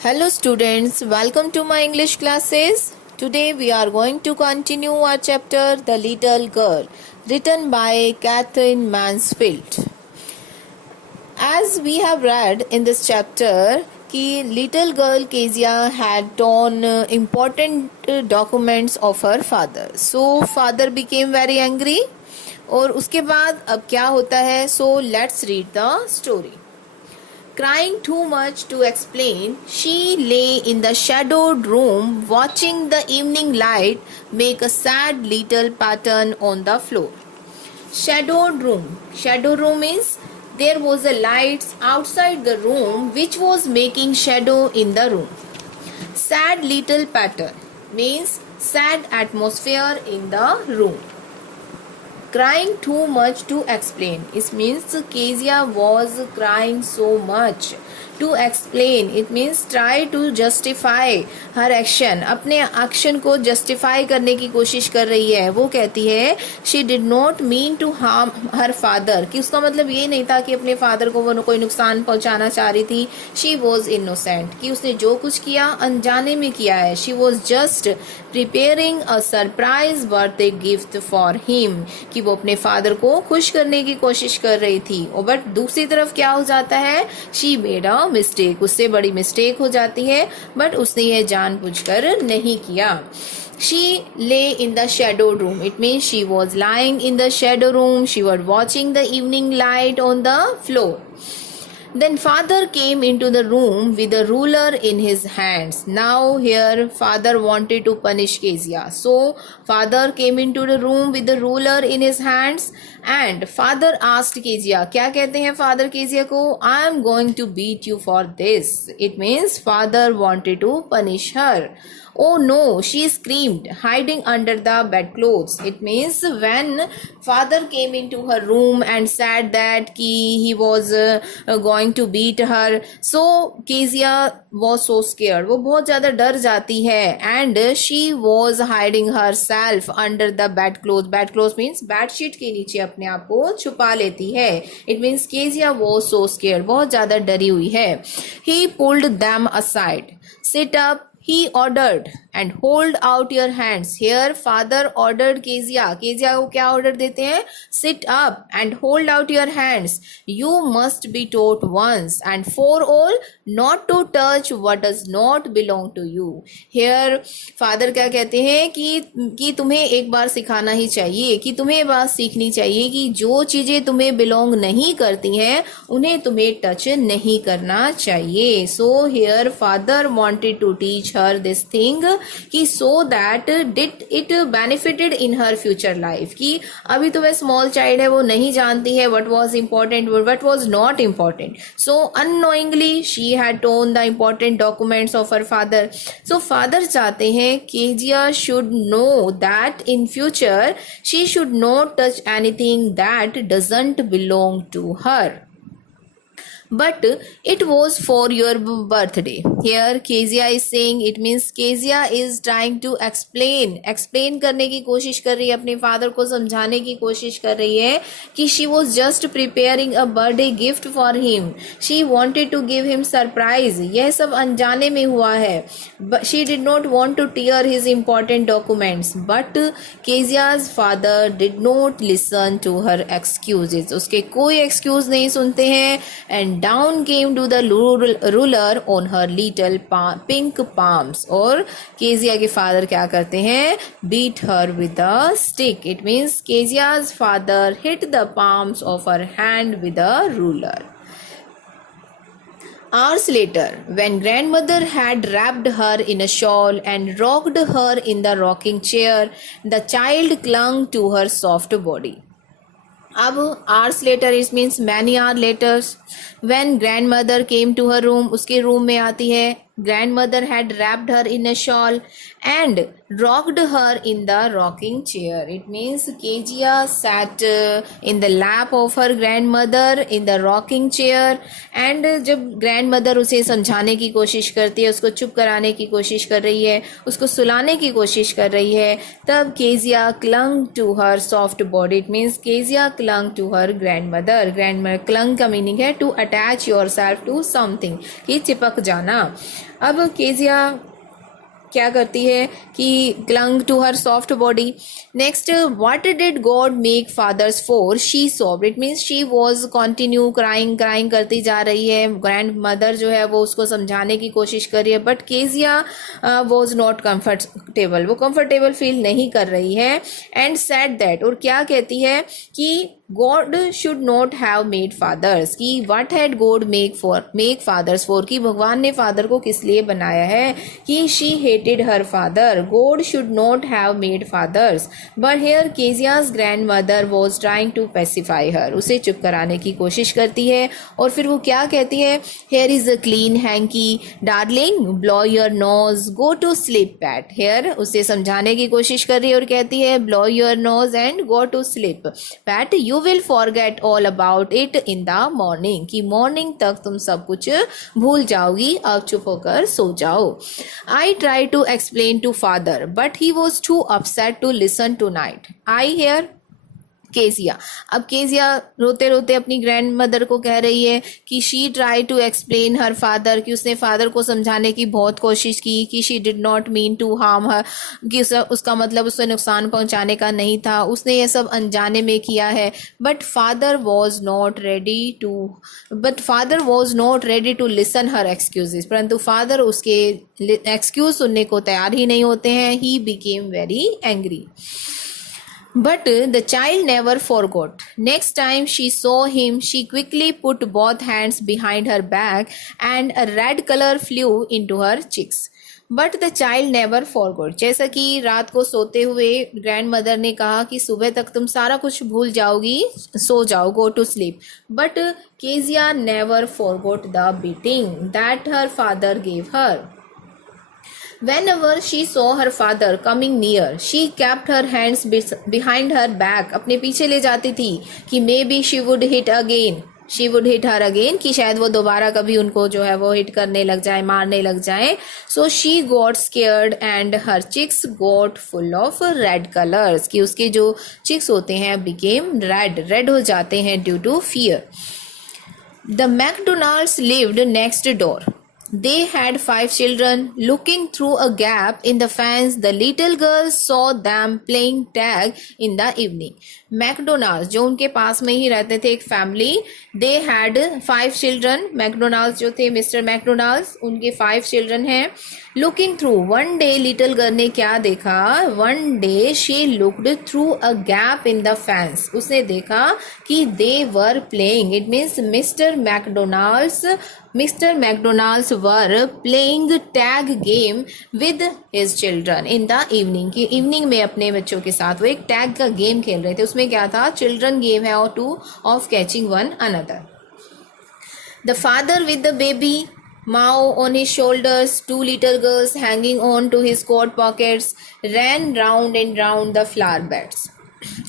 Hello students, welcome to my English classes. Today we are going to continue our chapter The Little Girl, written by Catherine Mansfield. As we have read in this chapter कि little girl Kezia had torn important documents of her father. So father became very angry और उसके बाद अब क्या होता है? So let's read the story. Crying too much to explain, she lay in the shadowed room watching the evening light make a sad little pattern on the floor. Shadowed room. Shadow room is there was a light outside the room which was making shadow in the room. Sad little pattern means sad atmosphere in the room. Crying too much to explain. It means Kezia was crying so much. To explain, it means try to justify her action. अपने action को justify करने की कोशिश कर रही है. वो कहती है she did not mean to harm her father, कि उसका मतलब ये नहीं था कि अपने फादर को वो कोई नुकसान पहुंचाना चाह रही थी. She was innocent, कि उसने जो कुछ किया अनजाने में किया है. She was just preparing a surprise birthday gift for him, कि वो अपने फादर को खुश करने की कोशिश कर रही थी. बट दूसरी तरफ क्या हो जाता है? She made a मिस्टेक, उससे बड़ी मिस्टेक हो जाती है, बट उसने यह जानबूझकर नहीं किया. She lay in the shadowed room. It means she was lying in the shadow room. She was watching the evening light on the floor. Then father came into the room with a ruler in his hands. Now here father wanted to punish Kezia. So father came into the room with the ruler in his hands and father asked Kezia. क्या कहते हैं father Kezia को? I am going to beat you for this. It means father wanted to punish her. Oh no, she screamed, hiding under the bedclothes. It means when father came into her room and said that he was going to beat her, so Kezia was so scared. वो बहुत ज़्यादा डर जाती है and she was hiding herself under the bedclothes. Bedclothes means bedsheet के नीचे अपने आप को छुपा लेती है. It means Kezia was so scared. बहुत ज़्यादा डरी हुई है. He pulled them aside. Sit up, he ordered, and hold out your hands. Here father ordered Kezia. Kezia को क्या order देते हैं? Sit up and hold out your hands. You must be taught once and for all not to touch what does not belong to you. Here father क्या कहते हैं कि तुम्हें एक बार सिखाना ही चाहिए, कि तुम्हें बात सीखनी चाहिए कि जो चीजें तुम्हें बिलोंग नहीं करती हैं उन्हें तुम्हें टच नहीं करना चाहिए. So here father wanted to teach her this thing कि so that did it benefited in her future life, कि अभी तो वह स्मॉल चाइल्ड है, वो नहीं जानती है what was important what was not important. So unknowingly she had torn the important documents of her father. So father चाहते हैं Kezia should know that in future she should not touch anything that doesn't belong to her. But it was for your birthday. Here Kezia is saying, it means Kezia is trying to explain करने की कोशिश कर रही है, अपने father को समझाने की कोशिश कर रही है कि she was just preparing a birthday gift for him. She wanted to give him surprise. यह सब अनजाने में हुआ है. But she did not want to tear his important documents. But Kezia's father did not listen to her excuses. उसके कोई excuse नहीं सुनते हैं and down came to the ruler on her little pink palms. और Kezia के father क्या करते हैं? Beat her with a stick. It means Kezia's father hit the palms of her hand with a ruler. Hours later, when grandmother had wrapped her in a shawl and rocked her in the rocking chair, the child clung to her soft body. अब hours later it means many hours later, when grandmother came to her room, उसके room में आती है. Grandmother had wrapped her in a shawl and rocked her in the rocking chair. It means Kezia sat in the lap of her grandmother in the rocking chair. And जब grandmother उसे समझाने की कोशिश करती है, उसको चुप कराने की कोशिश कर रही है, उसको सुलाने की कोशिश कर रही है, तब Kezia clung to her soft body. It means Kezia clung to her grandmother. Grandmother clung का मीनिंग है to attach yourself to something, कि चिपक जाना. अब Kezia क्या करती है कि clung to her soft body. Next, what did God make fathers for? She sobbed. It means she was continue crying करती जा रही है. Grandmother जो है वो उसको समझाने की कोशिश कर रही है, but Kezia was not comfortable. वो comfortable feel नहीं कर रही है and said that, और क्या कहती है कि God should not have made fathers, कि what had God make fathers for, कि भगवान ने फादर को किस लिए बनाया है, कि she hated her father. God should not have made fathers, but here Kezia's grandmother was trying to pacify her. उसे चुप कराने की कोशिश करती है और फिर वो क्या कहती है, here is a clean hanky, darling, blow your nose, go to sleep Pat. Here उसे समझाने की कोशिश कर रही है और कहती है blow your nose and go to sleep Pat, you will forget all about it in the morning, कि morning तक तुम सब कुछ भूल जाओगी, अब चुप होकर सो जाओ. I tried to explain to father but he was too upset to listen tonight. I hear Kezia. अब केजिया रोते रोते अपनी ग्रैंड मदर को कह रही है कि she try to explain her father, कि उसने फादर को समझाने की बहुत कोशिश की कि she did not mean to harm her, कि उसका मतलब उसे नुकसान पहुंचाने का नहीं था, उसने ये सब अनजाने में किया है. But father was not ready to listen her excuses. परंतु फादर उसके एक्सक्यूज सुनने को तैयार ही नहीं होते हैं. He became very angry. But the child never forgot. Next time she saw him, she quickly put both hands behind her back and a red color flew into her cheeks. But the child never forgot. जैसा कि रात को सोते हुए grand mother ने कहा कि सुबह तक तुम सारा कुछ भूल जाओगी, सो जाओ, go to sleep. But Kezia never forgot the beating that her father gave her. Whenever she saw her father coming near, she kept her hands behind her back. अपने पीछे ले जाती थी कि maybe she would hit her again, कि शायद वो दोबारा कभी उनको जो है वो हिट करने लग जाए, मारने लग जाए. So she got scared and her cheeks got full of red colors, कि उसके जो cheeks होते हैं became red हो जाते हैं due to fear. The McDonalds lived next door. They had 5 children. Looking through a gap in the fence, the little girl saw them playing tag in the evening. McDonalds जो उनके पास में ही रहते थे, एक family, they had 5 children. McDonalds जो थे, मिस्टर मैकडोनाल्ड्स, उनके 5 चिल्ड्रन हैं. Looking through, one day little girl ने क्या देखा, one day she looked through a gap in the fence. उसने देखा कि they were playing. It means mister McDonalds were playing tag game with his children in the evening. कि evening में अपने बच्चों के साथ वो एक टैग का गेम खेल रहे थे. उसमें क्या था, चिल्ड्रन गेम है और two of catching one another. The father with the baby Mao on his shoulders, 2 little girls hanging on to his coat pockets, ran round and round the flower beds.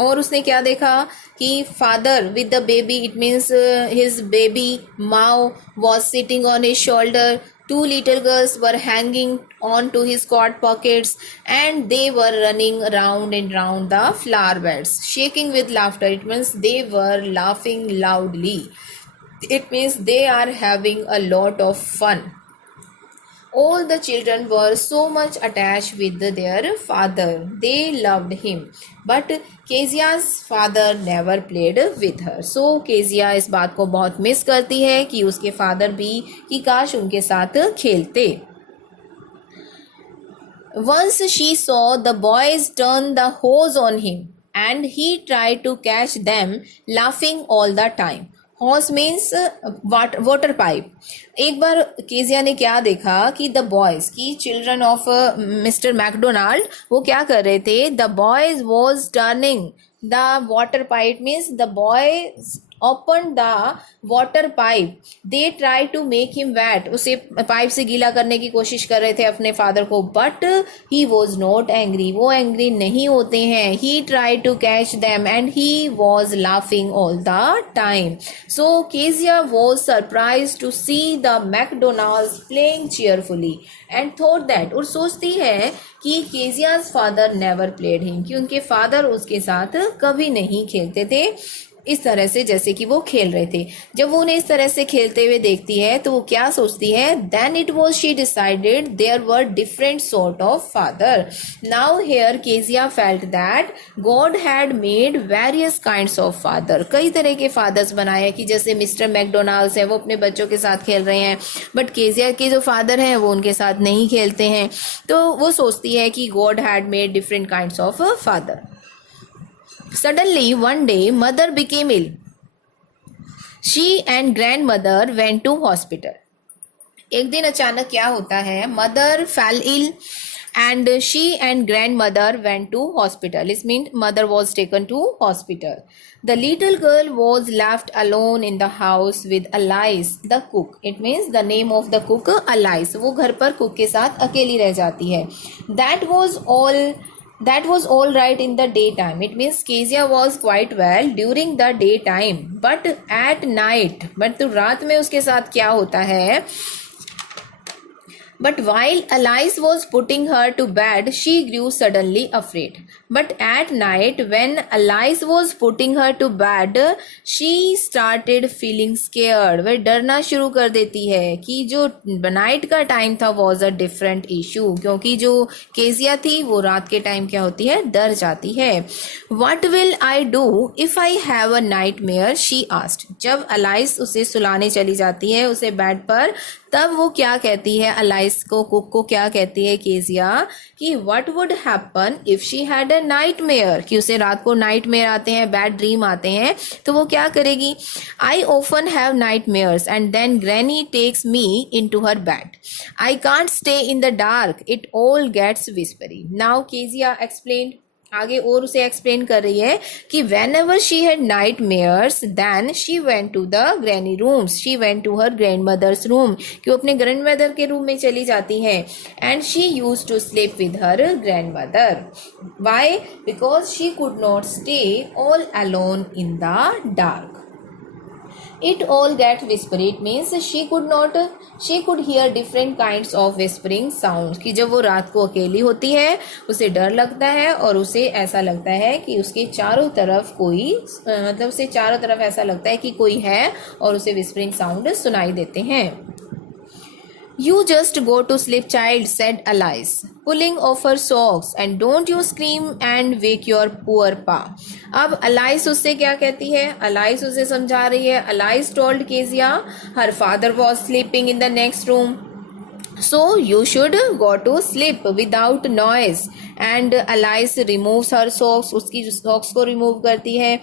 और उसने क्या देखा कि father with the baby, it means his baby Mao was sitting on his shoulder. 2 little girls were hanging on to his coat pockets and they were running round and round the flower beds, shaking with laughter. It means they were laughing loudly. It means they are having a lot of fun. All the children were so much attached with their father. They loved him. But Kezia's father never played with her. So Kezia इस बात को बहुत miss करती है कि उसके father भी, कि काश उनके साथ खेलते. Once she saw the boys turn the hose on him and he tried to catch them, laughing all the time. House means water pipe. एक बार केजिया ने क्या देखा कि द बॉयज, की चिल्ड्रन ऑफ मिस्टर मैकडोनाल्ड, वो क्या कर रहे थे, the boys was turning the water pipe. Means the boys opened the water pipe. They tried to make him wet. उसे पाइप से गीला करने की कोशिश कर रहे थे अपने फादर को, but he was not angry. वो एंग्री नहीं होते हैं. He tried to catch them and he was laughing all the time. So Kezia was surprised to see the McDonalds playing cheerfully and thought that, और सोचती है कि केजिया's father never played him, कि उनके फादर उसके साथ कभी नहीं खेलते थे इस तरह से जैसे कि वो खेल रहे थे. जब वो उन्हें इस तरह से खेलते हुए देखती है तो वो क्या सोचती है? Then it was she decided there were different sort of father. Now here Kezia felt that God had made various kinds of father. कई तरह के फादर्स बनाए कि जैसे मिस्टर मैकडोनाल्ड्स है वो अपने बच्चों के साथ खेल रहे हैं, बट केजिया के जो फादर हैं वो उनके साथ नहीं खेलते हैं. तो वो सोचती है कि God had made different kinds of father. Suddenly, one day, mother became ill. She and grandmother went to hospital. एक दिन अचानक क्या होता है? Mother fell ill and she and grandmother went to hospital. This means mother was taken to hospital. The little girl was left alone in the house with Alice, the cook. It means the name of the cook, Alice. वो घर पर cook के साथ अकेली रह जाती है. That was all right in the daytime. It means Kezia was quite well during the daytime. But at night, तो रात में उसके साथ क्या होता है? But while Alice was putting her to bed, she grew suddenly afraid. But at night, when Alice was putting her to bed, she started feeling scared. वह डरना शुरू कर देती है कि जो नाइट का टाइम था was a different issue, क्योंकि जो केजिया थी वो रात के टाइम क्या होती है? डर जाती है. What will I do if I have a nightmare? She asked. जब Alice उसे सुलाने चली जाती है उसे बेड पर, तब वो क्या कहती है? अलाइस को, कुक को क्या कहती है केजिया कि what would happen if she had a nightmare, कि उसे रात को नाइटमेयर आते हैं, बैड ड्रीम आते हैं, तो वो क्या करेगी? I often have nightmares and then granny takes me into her bed. I can't stay in the dark, it all gets whispery. Now Kezia explained, आगे और उसे एक्सप्लेन कर रही है कि whenever she had nightmares then she went to the granny rooms, she went to her grandmother's room, कि वो अपने ग्रैंड मदर के रूम में चली जाती है. And she use to sleep with her grand mother. Why? Because she could not stay all alone in the dark. It all get whispery. It means she could hear different kinds of whispering sounds. कि जब वो रात को अकेली होती है उसे डर लगता है और उसे ऐसा लगता है कि उसके चारों तरफ कोई उसे चारों तरफ ऐसा लगता है कि कोई है और उसे whispering sound सुनाई देते हैं. You just go to sleep, child, said Alice, pulling off her socks, and don't you scream and wake your poor pa. अब Alice उससे क्या कहती है? Alice उसे समझा रही है. Alice told Kezia her father was sleeping in the next room, so you should go to sleep without noise. And Alice removes her socks, उसकी socks को remove करती है.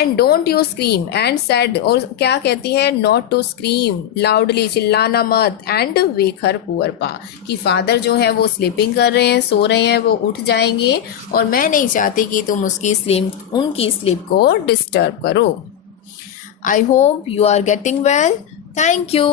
And don't you scream and said, और क्या कहती है? not to scream loudly, चिल्लाना मत. And wake her poor pa, कि फादर जो है वो स्लीपिंग कर रहे हैं, सो रहे हैं, वो उठ जाएंगे और मैं नहीं चाहती कि तुम उनकी स्लीप को डिस्टर्ब करो. I hope you are getting well. Thank you.